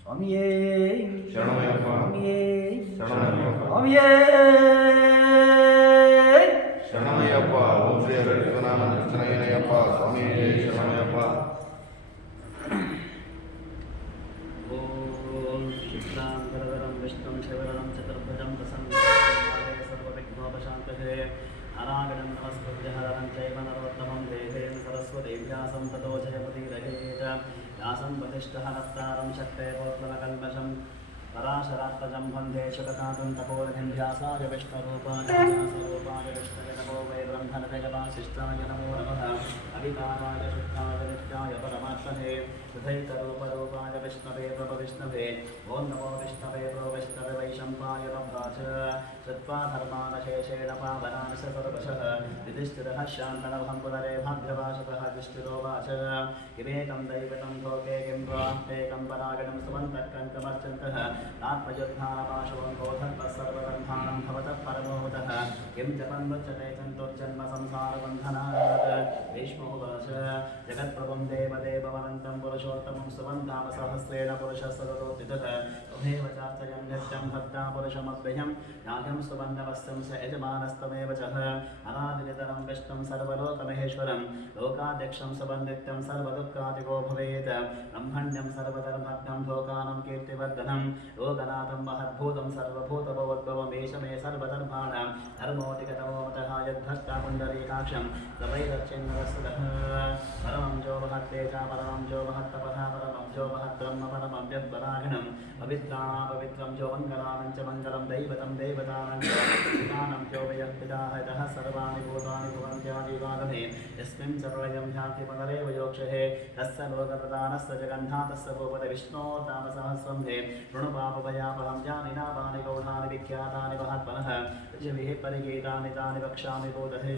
ಸ್ವಾಮಿಯೇ ಶರಣಮಯ್ಯಪ್ಪ ಸ್ವಾಮಿಯೇ ಶರಣಮಯ್ಯಪ್ಪ ಸ್ವಾಮಿಯೇ ಶರಣಮಯ್ಯಪ್ಪ ಓಂ ಶ್ರೀ ಹರಿಕೃಷ್ಣಾನಂದ ಶರಣಯ್ಯಪ್ಪ ಸ್ವಾಮಿ ಶರಣಮಯ್ಯಪ್ಪ ಓಂ ಶುಕ್ಲಾಂಬರಧರಂ ವಿಷ್ಣುಂ ಶಿವರಣಂ ಚತುರ್ಭುಜಂ ಪ್ರಸನ್ನಂ ಸರ್ವವಿಘ್ನೋಪಶಾಂತಯೇ ನಾರಾಯಣಂ ನಮಸ್ಕೃತ್ಯ ಹರಂ ಚೈವ ನರೋತ್ತಮಂ ದೇವೇನ ಸರಸ್ವತೀಭ್ಯಾಸಂ ತतो ಜಯಪತಿರಹೇತ व्यासं वसिष्ठः नप्तारं शक्तेरोत्तमकल्मषं पराशरात्मजं वन्दे शुकतातं तपोनिधिं व्यासाय विष्णुरूपाय व्यासरूपाय विष्णवे नमो वै ब्रह्मणवेगवासिष्ठाय नमो नमः अविकाराय शुद्धाय नित्याय परमात्मने हृदयकरूपरूपाय विष्णवे प्रभविष्णवे ॐ नमो विष्णवे प्रविष्णवे वैशम्पाय नमः श्रुत्वा धर्मानशेषेण पावनानि स सर्वशः युधिष्ठिरः शान्तनवहं पुनरेवाभ्यभाषतः युधिष्ठिरोवाच किमेकं दैवतं लोके किं प्राप्तेकं परागणं सुमन्तः कङ्कमर्चन्तः आत्मयुद्धानपाशवं गोधर्मः सर्वबन्धानं भवतः परमोदः किं जपन्मुच्यते चन्तुर्जन्म संसारबन्धनात् भीष्मोवाच जगत्प्रभुं देवदेवमनन्तं पुरुषोत्तमं सुवन्धाम सहस्रेण पुरुषः सदरोत्थितः तमेव चार्चयं नित्यं भक्ता पुरुषमव्ययं यागं सुवन्नवस्तं स यजमानस्तमेव च अनादिनितरं विष्णुं सर्वलोकमहेश्वरं लोकाध्यक्षं सुवन्दित्यं सर्वदुःखादिको भवेत् ब्रह्मण्यं सर्वधर्मज्ञं लोकानां कीर्तिवर्धनं लोकनाथं महद्भूतं सर्वभूतभवद्भवमेष मे सर्वधर्माणां धर्मोऽधिगतमो मतः यद्भक्ता पुण्डरीकाक्षं सवैरच्चिन्नवस्तुतः परमं जो महत्ते च परमं जो महत्तपः परमं जो महद्ब्रह्म परमं यद्वराघणं पवित्राणां पवित्रं जो मङ्गलानं च मङ्गलं दैवतं देवतानं च पितानं जो वयः सर्वाणि भूतानि भुवन्त्यादिवादमे यस्मिन् च प्रलयं ह्याति पुनरेव योक्षहे तस्य लोकप्रधानस्य जगन्नाथस्य भूपते विष्णोर्नामसहस्रं हे ऋणुपापभयापहं यानि नामानि गौणानि विख्यातानि महात्मनः ऋषिभिः परिगीतानि तानि वक्ष्यामि बोधहे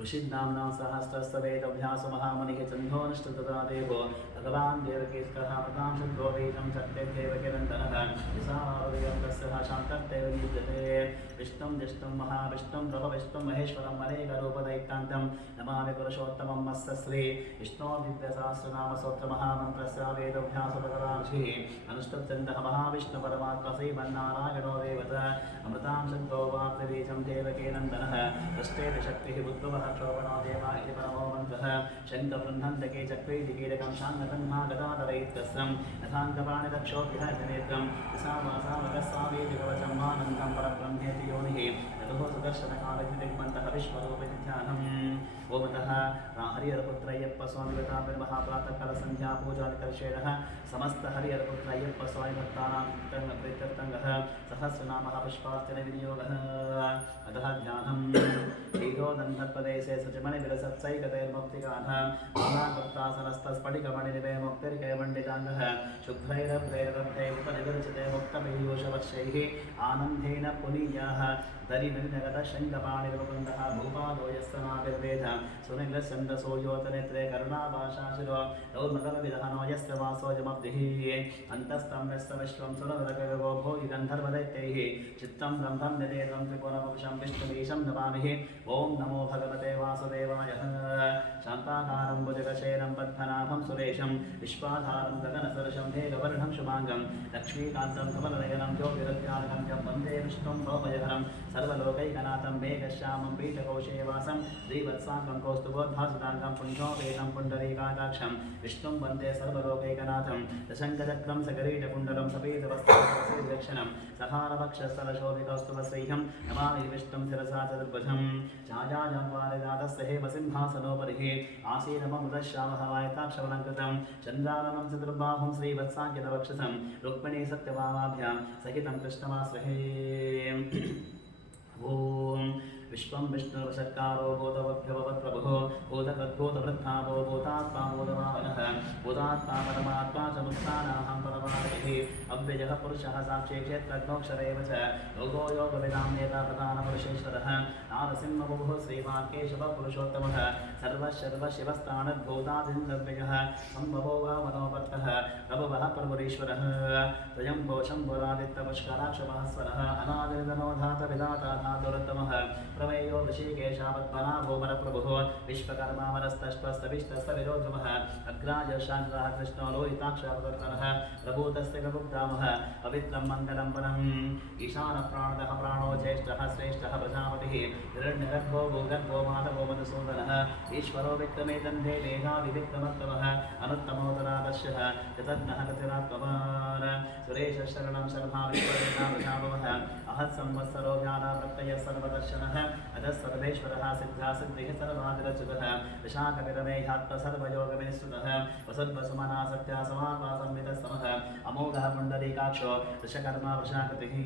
ऋषिनाम्नां सहस्रस्तवेदभ्यासमहामुनिः चन्द्रोनिष्ठतदा देवो भगवान् देवकेशकः प्रतां शब्दोपेतं सत्यदेवकिरन्तनः यसावयं तस्य शान्तर्देव युज्यते विष्णुं जिष्णुं महाविष्णुं प्रभविष्णुं महेश्वरं अनेकरूपदैकान्तं नमामि पुरुषोत्तमं मत्स्य श्री विष्णोर्दिव्यसहस्रनामस्तोत्रमहामन्त्रस्य वेदोभ्यासपकरांशिः अनुष्ठुप्छन्दः महाविष्णुपरमात्मा श्रीमन्नारायणो देवता अमृतां शब्दो वाप्तबीजं देवकीनन्दनः दष्टेति शक्तिः बुद्धवः क्षोभणो देवा इति परमो मन्त्रः शङ्खबृह्नन्तके चक्रीदिकीलकं शाङ्गतन्मा गदाधरैत्यस्रं यथाङ्गपाणिदक्षोऽपिह नेत्रं यसावासावगस्वामीति कवचं मानन्दं परब्रह्मेति योनिः यतोः सुदर्शनकालविदिग्मन्तः विश्वरूपिति ध्यानम् ओमतः हरिहरपुत्रय्यप्प स्वामिगताभिर्महाप्रातःकालसन्ध्या पूजादिकर्षेणः समस्त हरिहरपुत्रय्यप्प स्वामि भक्तानां प्रीत्यर्थङ्गः सहस्रनामः पुष्पार्चनविनियोगः अतः ध्यानम् ईगोदन्धप्रदेशे सचमणिविलसत्सैकतैर्मुक्तिकानः महाभक्तासनस्तस्फटिकमणिनिवे मुक्तिर्कैवण्डिताङ्गः शुभ्रैरभ्रैरभ्रैः उपनिविरचिते मुक्तपीयूषवर्षैः आनन्देन पुनीयाः दरिनिर्जगतशङ्खपाणिर्मुकुन्दः भूपालो यस्तनाभिर्वेद सुनिलचन्दसो योतनेत्रे करुणाभाषाशिरो दौर्मगमविदहनो यस्य वासोऽयमब्धिः अन्तस्तं यस्य विश्वं सुरवरकविभो भोगि गन्धर्वदैत्यैः चित्तं ब्रह्मं निदेतं त्रिपुरमुक्षं विष्णुमीशं नमामिः ॐ नमो भगवते वासुदेवाय शान्ताकारं भुजगशयनं पद्मनाभं सुरेशं विश्वाधारं गगनसदृशं मेघवर्णं शुभाङ्गं लक्ष्मीकान्तं कमलनयनं ज्योतिरत्यानकं वन्दे विष्णुं भवभयहरं सर्वलोकैकनाथं मेघश्यामं पीठकोशेवासं श्रीवत्साङ्गं कौस्तुभोद्भासिताङ्गं पुण्योपेतं पुण्डरीकाक्षं विष्णुं वन्दे सर्वलोकैकनाथं दशङ्कचक्रं सकरीटकुण्डलं सपीतवस्त्रं सहारवक्षस्थलशोभिकौस्तुभश्रीहं नमामि विष्णुं शिरसा चतुर्भुजं छायायां वारिजातस्य हेमसिंहासनोपरिः आसीनममुदश्यामः वायताक्षवलङ्कृतं चन्द्राननं चतुर्बाहुं श्रीवत्साङ्कितवक्षसं रुक्मिणी सत्यभामाभ्यां सहितं कृष्णमाश्रहे ॐ विश्वं विष्णुर्वशत्कारो भूतवद्भवत्प्रभुः भूतकद्भूतवृद्धावो भूतात्मा भूतभावनः भूतात्मा परमात्मा च मुक्तानाहं परमादिः अव्ययः पुरुषः साक्षी क्षेत्रज्ञोऽक्षर एव च योगो योगविदां नेता प्रधानपुरुषेश्वरः नारसिंहबुभुः श्रीमान् केशवः पुरुषोत्तमः सर्वशर्वशिवस्तानद्भूतादिन्द्रव्ययः सम्भवो वा मनोवर्तः प्रभवः प्रभुरीश्वरः स्वयं घोषं पुरादित्यपुष्कराक्षमःस्वरः अनादिर्धनो धातविधाता धातुरुत्तमः प्रमेयो ऋषिकेश केशावद्मनाभो वरप्रभुः विश्वकर्मा वरस्तष्टस्तविष्टस्तविरोधमः अग्राज शान्तः कृष्णो लोहिताक्षरः प्रभूतस्य प्रभुग्रामः पवित्रं मङ्गलं वनम् ईशानप्राणदः प्राणो ज्येष्ठः श्रेष्ठः प्रजापतिः हिरण्यगर्भो भूगर्भो माधवो मधुसूदनः ईश्वरो विक्रमे दन्धे मेघाविविक्रमोत्तमः अनुत्तमोदरादर्शः चतुर्नः गतिरात्मवान् सुरेशशरणं शर्मा विश्वरेणा प्रजाभवः अहत् संवत्सरो ज्ञानाप्रत्ययः सर्वदर्शनः अधः सर्वेश्वरः सिद्धा सिद्धिः सर्वादिरच्युतः विशाखविरमेहात्मसर्वयोगविनिश्रुतः वसद्वसुमना सत्या समापा संवितः समः अमोघः पुण्डरीकाक्षो दशकर्मा वशाकृतिः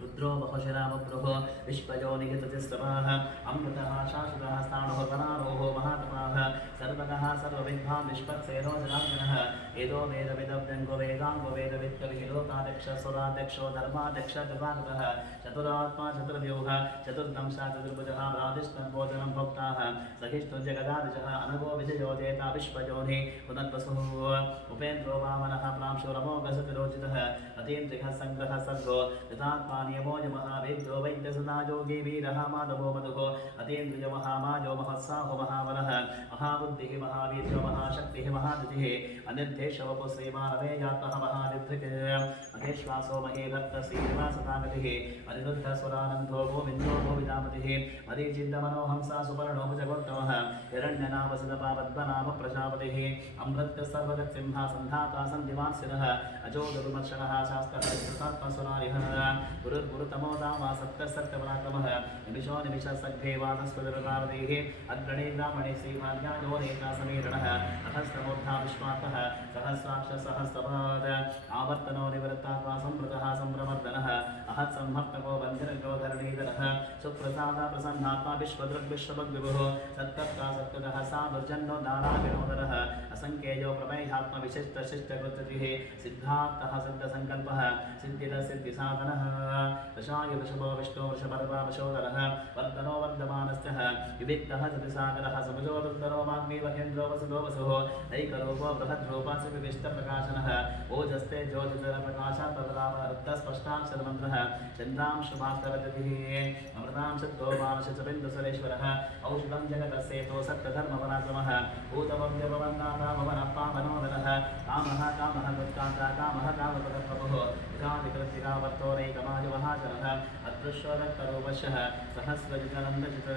रुद्रो बहुशिरावप्रुः विश्वजो निहिततिस्तवाः अमृतः शाश्वतः स्थाणुः कनारोः महातपाः सर्वगः सर्वविद्वान् निष्पत्सेनो जनार्दनः एदो वेदविदव्यङ्गो वेदाङ्गो वेदवित्कविः लोकाध्यक्षः सुराध्यक्षो धर्माध्यक्ष कृताकृतः चतुरात्मा चतुर्व्यूः चतुर्दंशः चतुर्भुजः प्रादिष्टं भोजनं भोक्ताः सहिष्णु जगदादिजः अनगो विजयो जेता विश्वजोनिः पुनर्वसुः उपेन्द्रो वामनः प्रांशुरमोघसतिरोचितः अतीन्द्रियः सङ्ग्रहः सर्गो यथात्मा नियमो महावेद्यो वैद्यसदा योगी वीरः माधवो मधुः अतीन्द्रिय महामाजो महत्साहो महाबलः महाबुद्धिः महावीर्यो महाशक्तिः महादितिः अनिर्देशवपु श्रीमानवेयात्मः महादिधृक् महेश्वासो महेभक्तश्रीनिवासतागतिः अनिरुद्धसुरानन्दो गोविन्दो गोविदामतिः मरीचिन्दमनोहंसा सुपर्णो भुजगोत्तमः हिरण्यनामसिदपावद्मनाम प्रजापतिः अमृतः सर्वगत्सिंहा सन्धाता सन्धिवांसिनः अजो गुरुमर्षणः शास्त्रः गुरुतमो दामा सप्तसप्तपराक्रमः निमिषो निमिषसग्भेवानस्पतिर्भारतीः अग्रणे ब्राह्मणे श्रीभाग्याजो नेता समीरणः सहस्रमूर्धा विश्वात्मः सहस्राक्ष सहस्रपाद आवर्तनो निवृत्तात्मा संवृतः संप्रवर्धनः अहत् संहर्तको बन्धनगो धरणीधरः सुप्रसादा प्रसन्नात्मा विश्वदृग्विश्वभग्विभुः सत्कर्ता सत्कृतः सा दुर्जन्नो दाराविनोदरः असङ्ख्येयो प्रमेयात्मविशिष्टशिष्टकृतिः सिद्धार्थः सिद्धसङ्कल्पः सिद्धिदसिद्धिसाधनः दशाय वृषभो विष्णो वृषपर्वा वशोदरः वर्धनो वर्धमानश्चः विविक्तः सतिसागरः समुजोदुत्तरो माग्मीवकेन्द्रो वसुदो वसुः ऐकरूपो बृहद्रूपास्य विविष्टप्रकाशनः ओजस्ते ज्योतिधरप्रकाशात्तरावरुद्धस्पष्टाक्षरमन्त्रः चन्द्रांशुभास्करतिथिः अमृतांशत्तो मानशचबिन्दुसुरेश्वरः औषधं जगतस्येतो सत्यधर्मपराक्रमः भूतमव्यपवन्नाथा भवनप्पावनोदरः कामः कामः गुत्कान्ता कामः कामपदप्रभुः विधादिकृत्तिकावर्तोरैकमायुवहाचरः अदृश्यो रक्तरूपशः सहस्रजितनन्दजित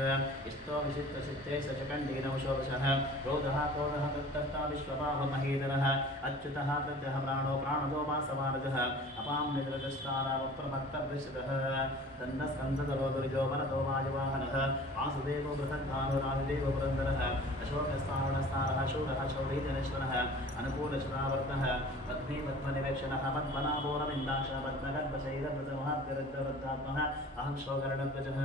इष्टो विशिष्टसिद्धे सचकण्डीनवशोषः क्रोधः क्रोधः तत्तर्ता विश्वबाहो महीधरः अच्युतः प्रत्यः प्राणो प्राणदो वासवारजः अपां निद्रजस्तारावप्रभक्तदृशतः तन्नस्कन्धरो दुर्जो वरदो वायुवाहनः वासुदेवो बृहद्भानुरादिदेवो पुरन्दरः अशोकस्तारणस्तारः शूरः शौरीजनेश्वरः अनुकूलशुरावर्तः पद्मे पद्मनिवेक्षणः पद्मनाभो रविन्दाक्षः पद्मगर्भशैलव्रतमहाद्गरुद्रवृद्धात्मः अहं शोकरणध्वजः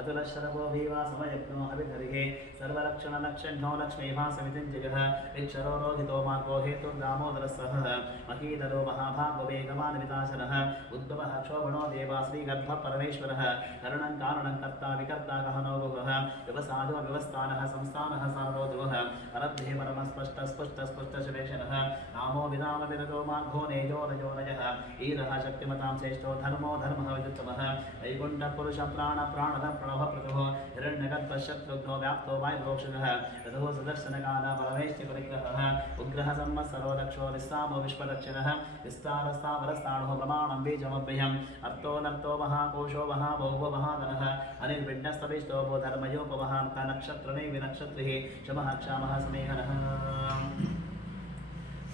अतुलशरभो भीवासमयज्ञो हविधरिः सर्वलक्षणलक्षण्यो लक्ष्मीभासमितिञ्जयः विक्षरो रोहितो मार्गो हेतुर्दामोदरस्सः महीधरो महाभागो वेगवानविताशनः उद्भवः क्षोभणो देवा श्रीगर्भपरमेश्वरः करुणं कारणं कर्ता विकर्ता गहनो गुहः व्यवसादो व्यवस्थानः संस्थानः सारो ध्रुवः परब्धे परमस्पष्टस्पुष्टस्पुष्टशुरेशनः नामो विराम विरतो मार्गो नेजो रजोनयः ईरः शक्तिमतां श्रेष्ठो धर्मो धर्मः विदुत्तमः वैकुण्ठपुरुष प्राण प्राणद प्रणवः प्रभुः हिरण्यगर्भशत्रुघ्नो व्याप्तो वायुभोक्षुगः रथो सुदर्शनकाल परमेष्टिपरिग्रहः उग्रः संवत्सरो दक्षो विस्तामो विश्वदक्षिणः विस्तारस्तावरस्ताणुः प्रमाणं बीजमव्ययम् अर्थो नर्तो महाकोशो महाभोगो महाधनः अनिर्विघ्नस्तविष्टो भो धर्मयोपवहान्त नक्षत्रणे विनक्षत्रिः शमः क्षामः समेहनः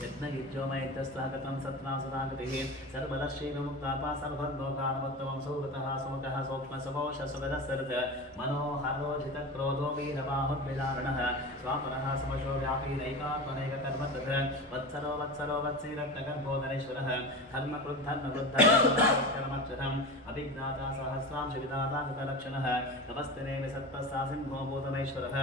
यज्ञयुज्योमयतस्तः कथं सत्नां सदागतिः सर्वदर्शीविमुक्तात्मा सर्वद्लोकानुत्तमं सुहृतः सुमुखः सूक्ष्मसुकोशसुगदसर्ग मनोहरोजितक्रोधो वीरबाहुर्विदारणः स्वापरः समशो व्यापी नैकात्मनैककर्मतः वत्सरो वत्सरो वत्सीरत्नगर्भोदरेश्वरः धर्मकृद्धर्मकृद्धर्मक्षरम् अभिज्ञाता सहस्रांशविधाता कृतलक्षणः नमस्ते सत्तस्सा सिंहो भूतमेश्वरः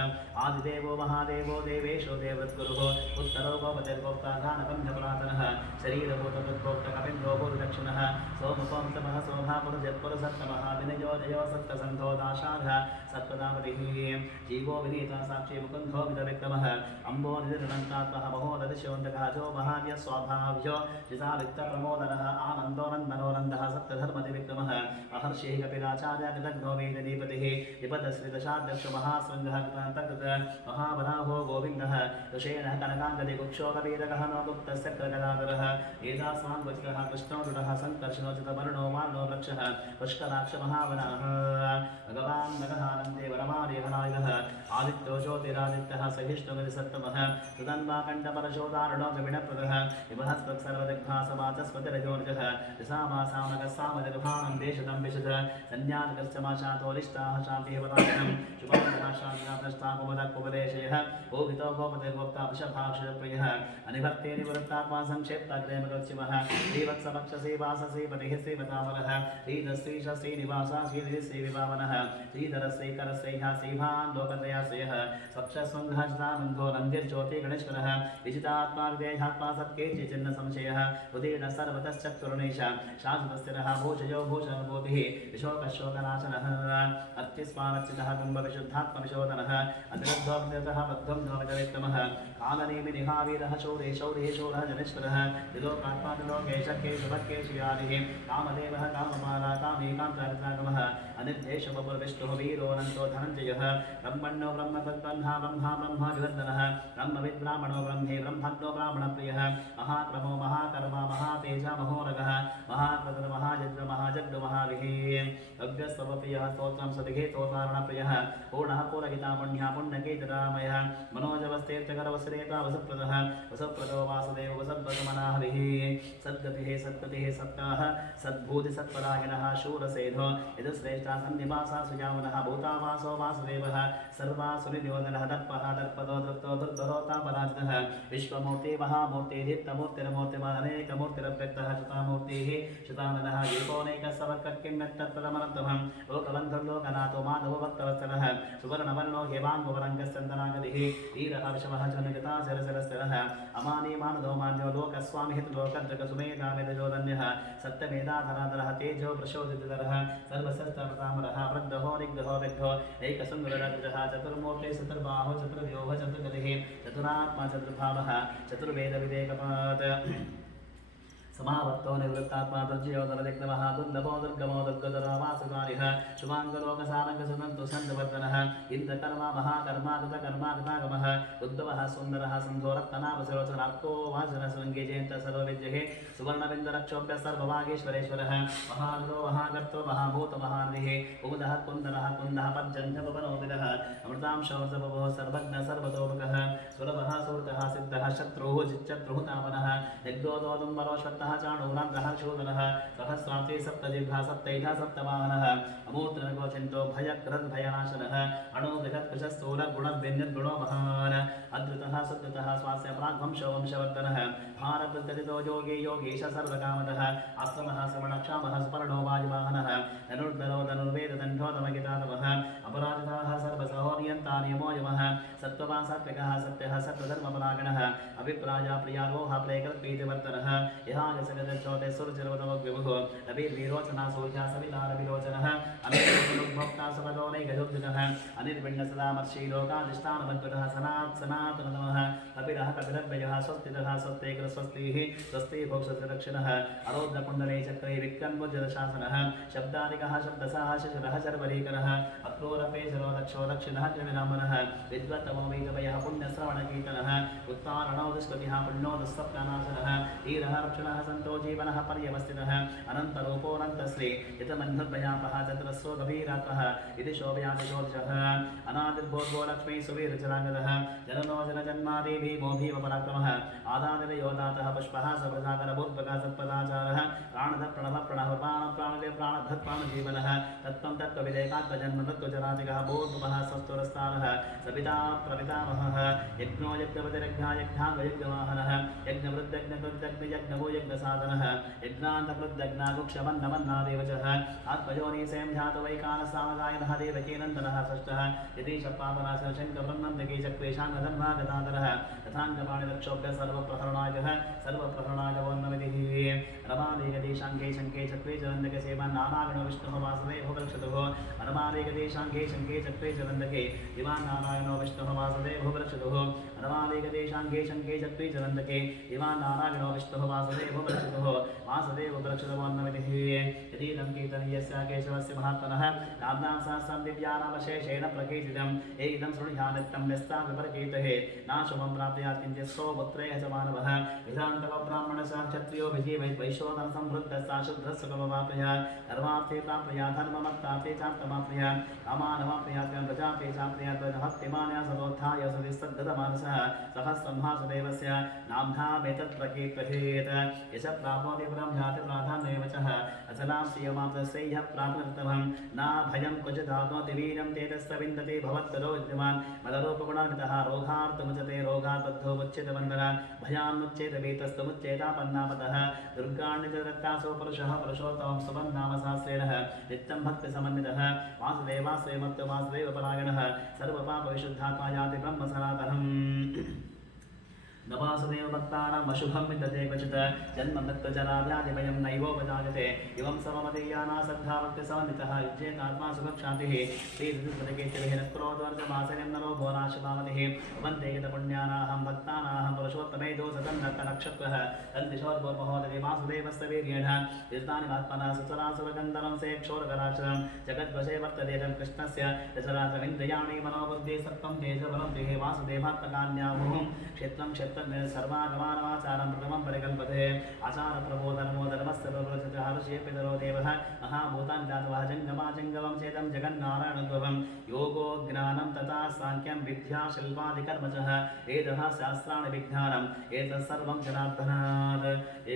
आदिदेवो महादेवो देवेशो देवृद्गुरुः उत्तरो गोपतिर्गोप्ता पुरातनः शरीरभूतभूतकपिन्द्रो भूर्दक्षिणः सोमपंसमः सोमापुरुजत्पुरुसत्तमः विनयो जयो सप्तसन्धो दाशार्ह सत्पदापतिः जीवो विनीता साक्षी मुकुन्धो विदविक्रमः अम्बो निधिरनन्तात्मः महोदधिशोऽन्तकः जो महाव्य स्वाभाव्यो जिता वित्तप्रमोदनः आनन्दो नन्दनोनन्दः सप्तधर्मदिविक्रमः महर्षिः कपिलाचार्य कृतघ्नो वेदनीपतिः विपदश्रिदशाध्यक्ष महासङ्घः कृतान्तकृत महावराहो गोविन्दः ऋषेणः कनकाङ्गदिकुक्षो कवीरकः नो गुप्तस्य कृतकदाधरः एतास्मान् वज्रः कृष्णो दुडः सङ्कर्षणो चितवर्णो मार्णो वृक्षः पुष्कराक्ष महावनः भगवान् नगहानन्दे वरमार्यहनायुधः आदित्यो ज्योतिरादित्यः सहिष्णुगतिसत्तमः कृतन्वाकण्ठपरशोदारुणो जविणप्रदः विमहस्पत्सर्वदिग्भासवाचस्पतिरजोर्जः दिशामासामकः सामदिर्भाणं देशदं विशद सन्न्यासकश्चमाशातोरिष्टाः शान्तिः पदार्थं शुभाङ्गः शान्तिनाथष्टाकुमदकुपदेशयः भोगितो गोपतिर्गोप्ता वृषभाक्षरप्रियः अनिभक्ते निवृत्तात्मा संक्षेप्ताग्रेमकृत्सिमः श्रीवत्सवक्षसीवाससीपतिः श्रीवतामरः श्रीधश्रीशश्रीनिवासा श्रीनिधिश्रीविभावनः श्रीधरश्रीकरश्रीहा श्रीभान् लोकत्रयाश्रयः स्वक्षस्वङ्घाचितानन्दो नन्दिर्ज्योति गणेश्वरः विजितात्मा विदेहात्मा सत्केचि चिन्न संशयः उदीर्णः सर्वतश्चक्षुर्णेश शाश्वतस्थिरः भूषयो भूषणभूतिः विशोकशोकनाशनः अर्चिस्मानर्चितः कुम्भविशुद्धात्मविशोधनः अतिरुद्धोऽतः बद्धं नवविदविक्रमः कालनेमिनिहावीरः शौरे शौरे शूरः जनेश्वरः विलोकात्मादिलोकेश केशवकेशयादिः कामदेवः काममाला कामेकान्तरतागमः अनिर्देशवपुर्विष्णुः वीरोऽनन्तो धनञ्जयः ब्रह्मण्यो ब्रह्मतत्त्वह्ना ब्रह्मा ब्रह्मा विवर्धनः ब्रह्मविद्ब्राह्मणो ब्रह्मे ब्रह्मज्ञो ब्राह्मणप्रियः महाक्रमो महाकर्मा महातेजा महोरगः महाक्रतुर् महाजग्र महाजग्र महाविः अभ्यस्वप्रियः स्तोत्रं सदिघे स्तोत्रारणप्रियः पूर्णः पूरहिता पुण्या पुण्यकेतरामयः मनोजवस्तेर्चकरवसुरेता वसुप्रदः वसुप्रदो वासुदेव वसद्वसमनाहविः सद्गतिः सत्पतिः सत्ताः सद्भूति सत्परायणः शूरसेनो यदुश्रेष्ठा सन्निवासा सुजामनः भूतावासो वासुदेवः सर्वासुरिनियोदनः दर्पः दर्पदो दृप्तो दुर्धरोता पराजितः विश्वमूर्ति महामूर्ति दीप्तमूर्तिरमूर्तिमदनेकमूर्तिरव्यक्तः शतामूर्तिः शताननः दीपोनैकसवर्कर्किन्नत्तत्पदमनन्तमं लोकबन्धुर्लोकनाथो माधवो भक्तवत्सलः सुवर्णवर्णो हेमाङ्गोवरङ्गस्कन्दनागतिः वीरः विषमः जनगता सरसरस्थिरः अमानी मानदो मान्यो लोकस्वामिहित लोकद्रकसुमेधामेधजोधन्यः सत्यमेधाधराधरः तेजो प्रशोधितधरः सर्वशस्त्रप्रतामरः वृद्धो निग्धो विग्धो एकसुन्दररजः चतुर्मूर्ते चतुर्बाहो चतुर्व्योः चतुर्गतिः चतुरात्मा चतुर्भावः चतुर्वेदविदेकपात् समावर्तो निवृत्तात्मा दुर्जयोदरदिग्नमः दुर्लभो दुर्गमो दुर्गतरावासुकारिः शुभाङ्गलोकसारङ्गसुनन्तु सन्दवर्धनः इन्द्रकर्मा महाकर्मा कृतकर्मा कृतागमः उद्धवः सुन्दरः सन्धोरत्तनावसरोचनार्को वासनसृङ्गे जयन्त सर्वविद्यहे सुवर्णबिन्दरक्षोभ्यः सर्वभागेश्वरेश्वरः महानदो महाकर्तो महाभूत महानिधिः कुमुदः कुन्दरः कुन्दः पज्जन्यपवनोदितः अमृतांशोर्जपवो सर्वज्ञ सर्वतोमुखः सुलभः सुहृतः सिद्धः शत्रुः जिच्चत्रुः तापनः यज्ञोदोदुम्बरोश्वत्तः चाणूराग्रः शोधनः सहस्राब्दी सप्तजिह्वा सप्तैधा सप्तवाहनः अमूर्तनगोचिन्तो भयकृद्भयनाशनः अणुबृहत्कुशस्थूलगुणभिन्निर्गुणो महान् अद्भुतः सुद्भुतः स्वास्य प्राग्वंशो वंशवर्धनः भारतगदितो योगी योगीश सर्वकामतः आश्रमः श्रवणक्षामः स्मरणो वायुवाहनः धनुर्धरो धनुर्वेददण्डो दमगितातमः अपराजिताः सर्वसहो नियन्ता नियमो यमः सत्त्ववान् सात्विकः सत्यः सत्त्वधर्मपरायणः अभिप्राया प्रियारोह प्रेकल्पीतिवर्तनः यहागसगतज्योते सुरचिरवतमग्विभुः रविर्वीरोचना सूर्या सवितारविरोचनः अमिर्भोक्ता सपदोनैकजोद्धितः अनिर्विण्णसदामर्षि लोकाधिष्ठानमद्भुतः सनातनतमः कपिलः कपिलव्ययः स्वस्तितः स्वस्तिः स्वस्ति भोक्षसरक्षणः अरोद्धकुण्डले चक्रे विक्रन्मुज्जलशासनः शब्दादिकः शब्दसः शिशुरः शर्वरीकरः अक्रूरपेशरो दक्षो दक्षिणः कृमिनामनः विद्वत्तमो वेदवयः पुण्यश्रवणकीर्तनः उत्तारणो दुष्कृतिः पुण्यो दुःस्वप्ननाशनः ईरः रक्षणः सन्तो जीवनः पर्यवस्थितः अनन्तरूपोऽनन्तश्री यतमन्धुर्भयापः चतुरस्रो गभीरात्मः इति शोभयादिशोदशः अनादिर्भोर्भो लक्ष्मी सुवीरचराङ्गदः जननो जनजन्मादि भीमो भीमपराक्रमः आदादिर्योदातः पुष्पः सप्रसागरभूत्पकः सत्पदाचारः प्राणधः प्रणवः प्रणव प्राणदेव प्राणधत् प्राणजीवनः तत्त्वं तत्त्वविदेकात्मजन्म तत्त्वचराचिकः भूर्भुवः सस्तुरस्तारः सविता प्रपितामहः यज्ञो यज्ञपतिरज्ञा यज्ञाङ्गयज्ञवाहनः यज्ञवृद्धज्ञकृत्यग्नियज्ञभो यज्ञसाधनः यज्ञान्तकृत्यज्ञागुक्षमन्नमन्नादेवचः आत्मयोनिसें ध्यातो वैकानसामगायनः देवकीनन्दनः षष्ठः यदि शपापनाशः शङ्करब्रह्मन्दकी चक्रेशाङ्गधर्मा गदाधरः तथाङ्गपाणिरक्षोभ्य सर्वप्रहरणायः सर्वप्रहरणायवोन्नमितिः रमादेकदेशाङ्के शङ्के चक्रे चरन्दके सेवा नारायणो विष्णुः वासुदेवो वृक्षतुः रमादेकदेशाङ्के शङ्के चक्रे चरन्दके इवान् नारायणो विष्णुः वासुदेवो वृक्षतुः रमादेकदेशाङ्के शङ्के चक्रे चरन्दके इवान् नारायणो विष्णुः वासुदेवो वृक्षतुः वासुदेवो वृक्षतवोन्नमितिः यदीदं कीर्तनीयस्य केशवस्य महात्मनः नाम्नां सहस्रं दिव्यानामशेषेण प्रकीर्तितम् एदं शृणुयानित्यं यस्ता विपरकीर्तये नाशुभं प्राप्नुयात् किञ्चित् स्वपुत्रे च मानवः विधान्तको ब्राह्मणस्य क्षत्रियो विजीवै वैश्वोदं संवृद्धस्सा शुद्धस्सुखमवाप्नुयात् धर्मार्थे प्राप्नुयात् धर्ममर्थार्थे चार्थमाप्नुयात् कामानवाप्नुयात् प्रजापे चाप्नुयात् हस्तिमान्या सदोत्थाय सदिस्तद्गतमानसः सहस्रं वासुदेवस्य नाम्नामेतत् प्रकीर्तयेत् यश प्राप्नोति ब्रह्म्याति प्राधान्येव च अचलां श्रियमाप्तस्यैः प्राप्नर्तमं न भयं क्वचिदाप्नोति वीर्यं तेजस्य विन्दते भवत्तरो विद्यमान् मदरूपगुणान्वितः रोगार्तमुच्यते रोगाद्बद्धो मुच्येतबन्धनात् भयान्मुच्येत वेतस्तमुच्येतापन्नापतः दुर्गाण्यजरत्तासो पुरुषः पुरुषोत्तमं सुबन्नामशास्त्रेण नित्यं भक्तिसमन्वितः वासुदेवाश्रयमत्तो वासुदेवपरायणः सर्वपापविशुद्धात्मा याति ब्रह्मसनातनम् न वासुदेव भक्तानाम् अशुभं विद्यते क्वचित् जन्म मृत्युजराव्याधिभयं नैवोपजायते एवं सममदीयाना श्रद्धाभक्तिसमन्वितः युज्येतात्मा सुखक्षान्तिः श्रीरुद्रकेतभिः नक्रोधवर्गमासनं नरो भुवनाशुभामतिः वन्देगतपुण्यानाहं भक्तानाहं पुरुषोत्तमे दोषतं नक्तनक्षत्रः तन्दिशोद्भोर्महोदये वासुदेवस्य वीर्येण युतानि आत्मनः सुचरासुरगन्धर्वं सेक्षोरकराक्षरं जगद्वशे वर्तते तं कृष्णस्य दशरासमिन्द्रियाणि मनोबुद्धि सत्त्वं तेजबलं देहे वासुदेवात्मकान्याहुः क्षेत्रं सर्वागमानमाचारं प्रथमं परिकल्पते आचारप्रबोधनमो धर्मस्य प्रवृत्तः हर्षे पितरो देवः महाभूतान् जातवः जङ्गमाजङ्गमं चेदं जगन्नारायणोद्भवं योगो ज्ञानं तथा साङ्ख्यं विद्या शिल्पादिकर्मचः वेदः शास्त्राणि विज्ञानम् एतत् सर्वं जनार्दनात्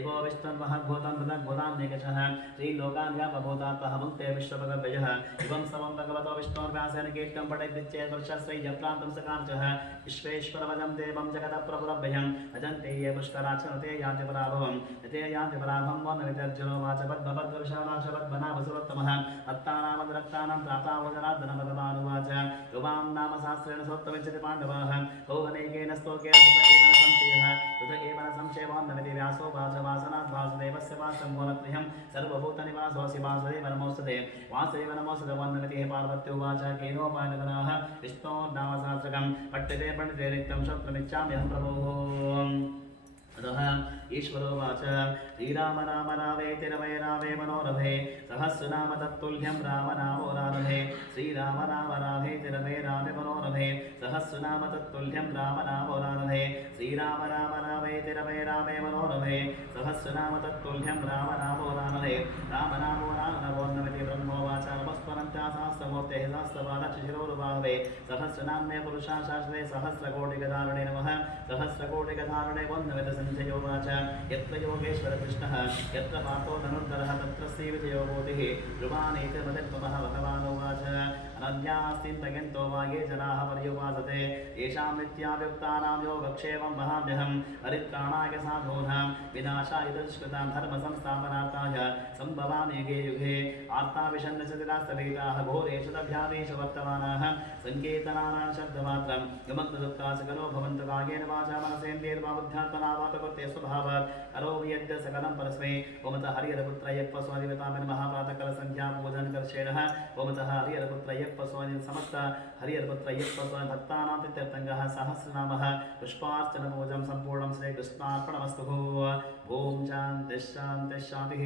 एको विष्णुर्महद्भूतं पृथग्भूतान्येकशः श्रीलोकान् व्यापभूतात्मः मुक्ते विश्वभगव्ययः इवं समं भगवतो विष्णोर्व्यासेन कीर्तं पठेद्विच्चेत् वर्षश्रय्यप्रान्तं सकार्चः विश्वेश्वरवदं देवं जगदप्रभुरभ्यहम् अजन्ते ये पुष्कराक्षरते यान्ति पराभवम् यते यान्ति पराभवं वनवितर्जनो वाचपद्मपद्वर्षावाचपद्मनाभसुरोत्तमः हत्तानामद्रक्तानां त्रातावजनार्दनपदमानुवाच युवां नाम शास्त्रेण सोत्तमिच्छति पाण्डवाः कौहनैकेन स्तोकेन सुत एव न संशयवान्नमिति व्यासो वाचवासनात् वासुदेवस्य वासं मूलप्रियं सर्वभूतनिवासोऽसि वासुदेव नमोऽस्तुते वासुदेव नमोऽस्तुते वन्दमिति हे पार्वत्युवाच केनोपायनगणाः विष्णोर्नामसहस्रकं पठ्यते पण्डिते नित्यं श्रोत्रमिच्छाम्यहं प्रभोः अतः ईश्वरो वाच श्रीराम राम रामेति रमे रामे मनोरमे सहस्रनाम तत्तुल्यं राम नामोरारमे श्रीराम राम रामेति रमे रामे मनोरमे सहस्रनाम तत्तुल्यं राम नामोरारमे श्रीराम राम रामेति रमे रामे मनोरमे सहस्रनाम तत्तुल्यं राम नामोरारमे राम नामोरारमोन्नमिति ब्रह्मोवाच नमस्वरन्त्या सहस्रमूर्तेः सहस्रपादशिशिरोरुबाहवे सहस्रनाम्ने पुरुषा शाश्वते सहस्रकोटिगदारुणे नमः सहस्रकोटिगदारुणे वन्दमिति संजयोवाच यत्र योगेश्वर कृष्णः यत्र पार्थो धनुर्धरः तत्र श्रीविजयोभूतिः ध्रुवानेतिर्मतिर्ममः भगवानुवाच अनन्यास्तिन्तयन्तो वा ये जनाः पर्युपासते येषां नित्याभियुक्तानां योगक्षेमं वहाम्यहं परित्राणाय साधूनां विनाशाय दुष्कृतां धर्मसंस्थापनार्थाय सम्भवामि युगे युगे आर्ताविषण्णशतिरास्तवेदाः घोरेषु दभ्यादेषु वर्तमानाः सङ्केतनानां शब्दमात्रं यमग्नदुःखासकलो भवन्तु कायेन वाचा मनसेन्द्रियर्वा बुद्ध्यात्मना वा प्रकृते स्वभावात् करोमि यद्य सकलं परस्मै ओमतः हरिहरपुत्रय्यप्पस्वादिवतामिन् महाप्रातःकालसन्ध्यापूजनकर्षेणः ओमतः हरिहरपुत्रय्यप्पस्वादि समस्त हरिहरपुत्रय्यप्पस्वादि भक्तानां प्रत्यर्थङ्गः सहस्रनामः पुष्पार्चनपूजं सम्पूर्णं श्रीकृष्णार्पणमस्तु ॐ शान्तिः शान्तिः शान्तिः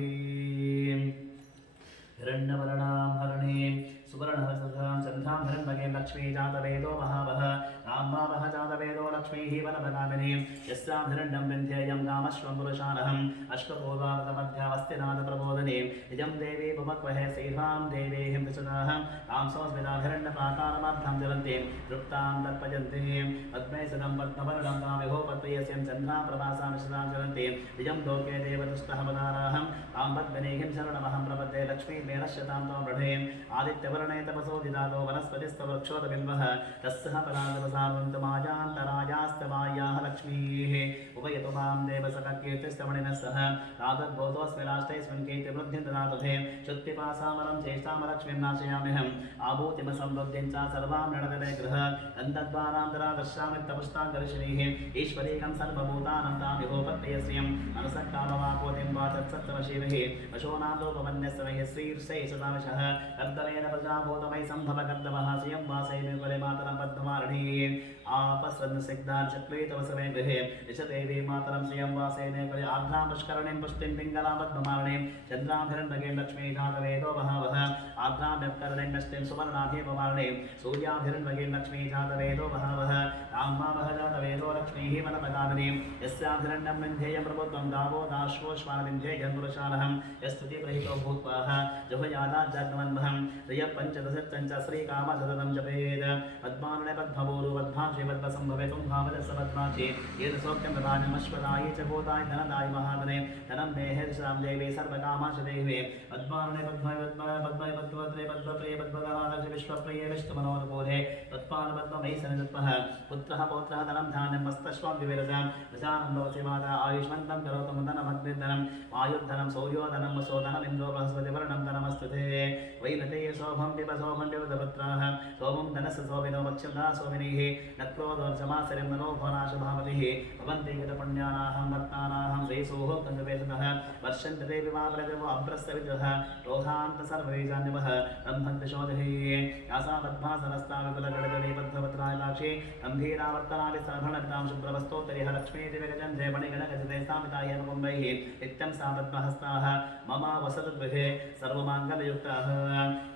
हिरण्यवर्णां हरणीं सुवर्णवसुधां चन्द्रां हिरण्मयीं लक्ष्मी जातवेदो महावः रामवः जातवेदो लक्ष्मीः वरदगामिनीं यस्यां हिरण्यं विन्ध्येयं कामश्वं पुरुषानहम् अष्टपूर्वावतमध्यावस्तिनाथप्रबोधिनीं निजं देवी भवक्वहे श्रीरां देवीं विशदाहं तां संस्मितां हिरण्यप्राकारमर्धं ज्वलन्तीं तृप्तां तर्पयन्तीं पद्मे सदं पद्मवर्णं कामिहो पद्मयस्यं चन्द्रां प्रभासां विशदां ज्वलन्तीं निजं लोके देवदुष्टहमदाराहं तां पद्मिनीं शरणमहं प्रपद्ये लक्ष्मीं मे नश्यतां त्वां वृढीं आदित्यवर्णं वर्णे तपसो दिदातो वनस्पतिस्तवक्षोदबिल्वः तस्सः परागवसारन्तमाजान्तराजास्तवायाः लक्ष्मीः उपयतु मां देवसखकीर्तिस्तमणिनः सह तादद्भूतोऽस्मि राष्ट्रेऽस्मिन् कीर्तिवृद्धिं ददातु ते शुद्धिपासामलं चेष्टामलक्ष्मीं नाशयाम्यहम् आभूतिमसंवृद्धिं च सर्वां नृणदने गृह दन्तद्वारान्तरा दर्शामि तपस्तां दर्शिनीः ईश्वरीकं सर्वभूतानं तां विभोपत्तयस्यं मनसक्कामवाकोतिं वाचत्सत्तमशीलः पशूनां रूपमन्यस्वैः श्रीर्षै सदांशः कर्दमेन प्रजाभूतमयि सम्भव कर्दवः श्रियं वासैमे कुले मातरं पद्मवारिणी आपस्वन्नसिग्धान् चक्रीतवसमे गृहे यशदेवी मातरं श्रियं वासैमे कुले आर्द्रां पुष्करणीं पुष्टिं पिङ्गलां पद्ममालिनीं चन्द्राभिरण्डकीं लक्ष्मी जातवेदो बहवः आर्द्राभ्यकरणीं नष्टिं सुवर्णाभिपमालिनीं सूर्याभिरण्डकीं लक्ष्मी जातवेदो बहवः रामावह जातवेदो लक्ष्मीः वनपदामिनीं यस्याभिरण्डं विन्ध्येयं प्रभुत्वं गावो दाश्वोश्वानविन्ध्येयं पुरुषालहं यस्तुतिप्रहितो भूत्वा जुहयादाज्जाग्नवन्महं श्रियपञ्चदशच्च श्रीकामसततं जपेत् पद्मानने पद्मभूरु पद्माक्षि पद्मसम्भवेतुं भावदस्स पद्माक्षि येन सौख्यं प्रधानमश्वदायि च भूताय धनदाय महाधने धनं देहे दिशां देवी सर्वकामाश देवे पद्मानने पद्मय पद्मभद्रे पद्मप्रिये पद्मगणादक्ष विश्वप्रिये विष्णुमनोरपूरे पद्मान पद्ममयि सनिधत्वः पुत्रः पौत्रः धनं धान्यं मस्तश्वं विविरजां प्रजानं भवति माता आयुष्मन्तं करोतु धनमग्निर्धनं वायुर्धनं सौर्योधनं वसोधनम् इन्द्रो बृहस्पतिवर्णं धनमस्तुते वैनते शोभं पिबशोभं पिबदपुत्राः सोमं धनस्य सोमिनो मत्स्यदा सोमिनीः नक्रोदोर्जमासरिं नरो भोनाशभावतिः भवन्ति कृतपुण्यानाहं भक्तानाहं श्रीसोः कन्दवेशतः वर्षन्ति ते विवाप्रजवो अभ्रस्तविद्रः रोधान्त सर्वैजान्यवः ब्रह्मद्विशोधे यासा पद्मासनस्ता विपुलगडगडे पद्मपत्रायलाक्षे गम्भीरावर्तनाभि सर्भणपितां शुभ्रवस्तोत्तरिः लक्ष्मी दिव्यगजन्धे मणिगणगजते सामिताय कुम्भैः नित्यं सा पद्महस्ताः मम वसतगृहे सर्वमाङ्गलयुक्ताः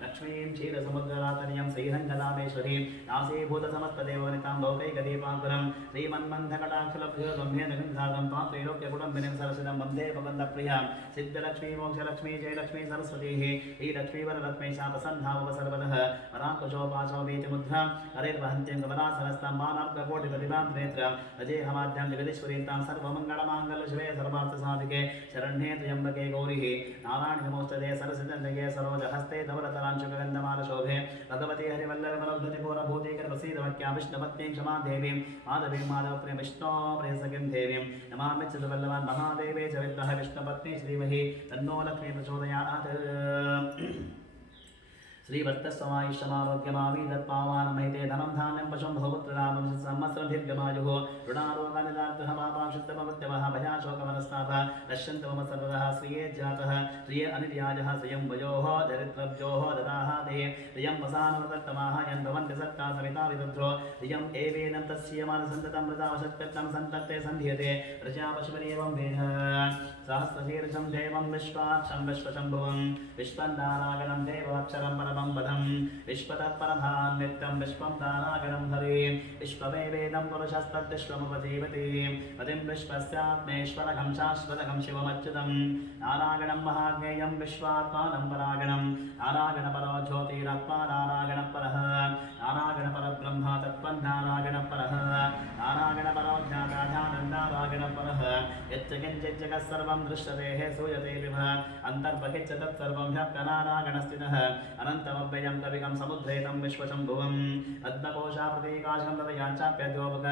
लक्ष्मीं क्षीरसमुद्ररातनीयं श्रीरङ्गदामेश्वरीं नासीभूतसमस्तदेववनितां लौकैकदीपाङ्कुरं श्रीमन्मन्थकटाक्षलब्धगम्भेन गन्धागं त्वां त्रैलोक्यकुटुम्बिनीं सरसिदं वन्दे प्रबन्धप्रियां सिद्धलक्ष्मी मोक्षलक्ष्मी जयलक्ष्मी सरस्वतीः श्रीलक्ष्मी वरलक्ष्मी शापसन्धावसर्वदः पराङ्कुशोपाशो वीतिमुद्रां हरेर्वहन्त्यं कमलासनस्तं मानार्ककोटिप्रतिभां नेत्रम् अजेहमाद्यां जगदीश्वरीं तां सर्वमङ्गलमाङ्गल्यशिवे सर्वार्थसाधिके शरण्ये त्र्यम्बके गौरिः नारायण नमोस्तुते सरसिदन्दके सरोजहस्ते धवलतरांशुकगन्धमालशोभे भगवती हरिवल्लभमलब्धतिपूर्णभूतिकरप्रसीदवक्यां विष्णुपत्नीं क्षमां देवीं माधवीं माधवप्रियं विष्णोप्रियसखीं देवीं नमामि चिदवल्लभान् महादेवे च विद्महे विष्णुपत्नी श्रीमहि तन्नो लक्ष्मी प्रचोदयात् श्रीवर्तस्वमायुष्यमारोग्यमावीदत्पावानमहिते धनं धान्यं पशुं बहुपुत्ररामं संवत्सरदीर्घमायुः ऋणारोगानिदार्थहमापांशुद्धमवत्यवः भयाशोकमनस्तापः नश्यन्तु मम सर्वतः श्रिये जातः श्रिये अनिर्याजः श्रियं वयोः दरिद्रव्योः ददाः ते श्रियं वसानवदत्तमाः यन् भवन्ति सत्ता सविता विदध्रो श्रियम् एवेनं तस्यमानसन्ततं मृतावशत्कृतं सन्तत्ते सन्ध्यते प्रजापशुपदेवं वेद सहस्रशीर्षं देवं विश्वाक्षं विश्वशम्भुवं विश्वन्दारागणं देवमक्षरं परमं पदं विश्वतः परधां नित्यं विश्वं दारागणं हरे विश्वमेवेदं पुरुषस्तद्विश्वमुपजीवति पतिं विश्वस्यात्मेश्वरकं शाश्वतकं शिवमच्युतं नारायणं महाज्ञेयं विश्वात्मानं परागणं नारायणपरो ज्योतिरात्मा नारायणपरः नारायणपरब्रह्म तत्त्वन्नारायणपरः नारायणपरो ज्ञाताजानन्दारायणपरः यच्च किञ्चित् जगत् सर्वं दृश्यते सूयते विभ अन्तर्बहिश्च तत्सर्वं ह्यप्यनारायणस्थितः अनन्तमव्ययं कविकं समुद्रेतं विश्वशम्भुवं पद्मकोशा प्रतीकाशं तदयाचाप्यद्योमुख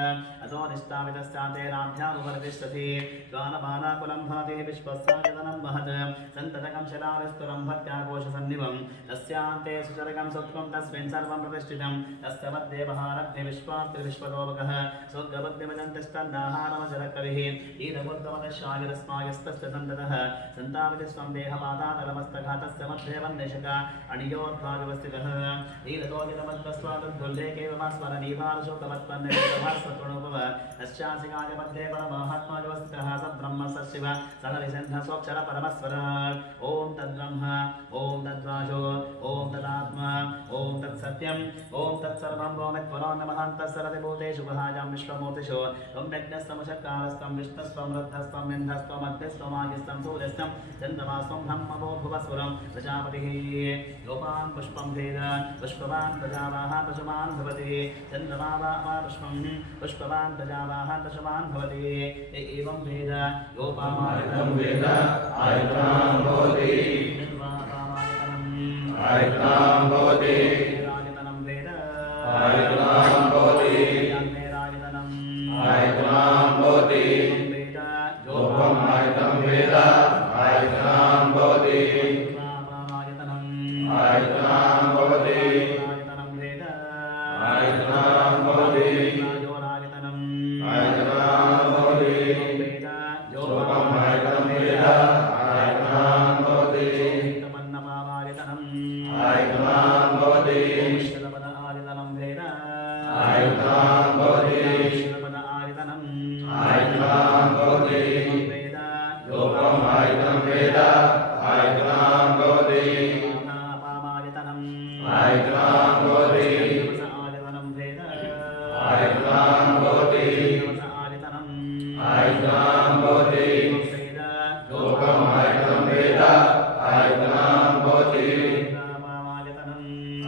अतो निष्ठावितश्चातेराभ्यामुपरतिष्ठति ज्वालबालाकुलं भाति विश्वस्यायतनं महत् सन्ततकं शिलाविस्तुरं भक्त्याकोशसन्निभं तस्यान्ते सुचरकं सूक्ष्मं तस्मिन् सर्वं प्रतिष्ठितं तस्य मध्येवहारग्निविश्वास्त्रिविश्वतोमुखः सोद्गबुद्धिमजन्तिष्ठन्नाहारमजरकविः ईदबुद्धमदशागिरस्मायस्तस्य सन्ततः सन्ताविति स्वं देहपादातलमस्तकः तस्य मध्ये वन्देशक अणियोर्भागवस्थितः नीलतोगितमद्वस्वादुर्लेखेवस्मरणीभारशोकवत्पन्नेभास्वतृणोपव तस्यासिकाय मध्ये परमात्माजवस्थितः स ब्रह्म स शिव स हरिसिन्धसोऽक्षर परमस्वर ॐ तद्ब्रह्म ॐ तद्वाचो ॐ तदात्मा ॐ तत्सत्यम् ॐ तत्सर्वं गोमित्वरो नमः तत्सरतिभूतेषु गुहायां विश्वमूर्तिषु त्वं यज्ञस्तमशक्तारस्त्वं विष्णुस्त्वं रुद्धस्त्वं इन्द्रस्त्वं अग्निस्त्वं आदिस्त्वं सूर्यस्त्वं चन्द्रमास्त्वं ब्रह्मवो भुवस्वरं प्रजापतिः योपान् पुष्पं भेद पुष्पवान् प्रजावाः पशुमान् भवति चन्द्रमावा पुष्पं पुष्पवान् प्रजावाः पशुमान् भवति एवं भेद योपामायतनं वेद आयतनं भवति आयतनं भवति